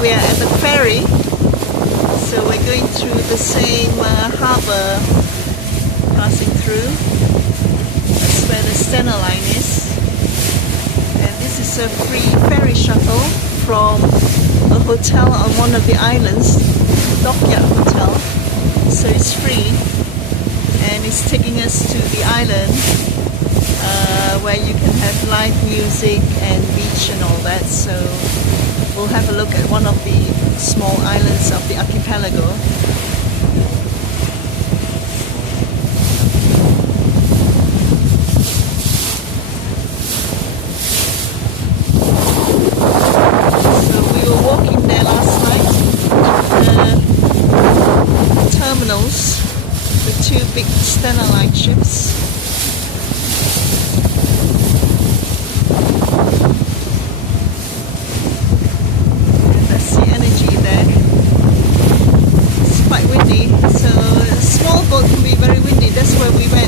We are at the ferry, so we're going through the same harbour, passing through. That's where the Stena line is. And this is a free ferry shuttle from a hotel on one of the islands, Dockyard Hotel. So it's free, and it's taking us to the island where you can have live music and beach and all that. So we'll have a look at one of the small islands of the archipelago. So we were walking there last night at the terminals with two big Stena Line ships. So a small boat can be very windy. That's where we went.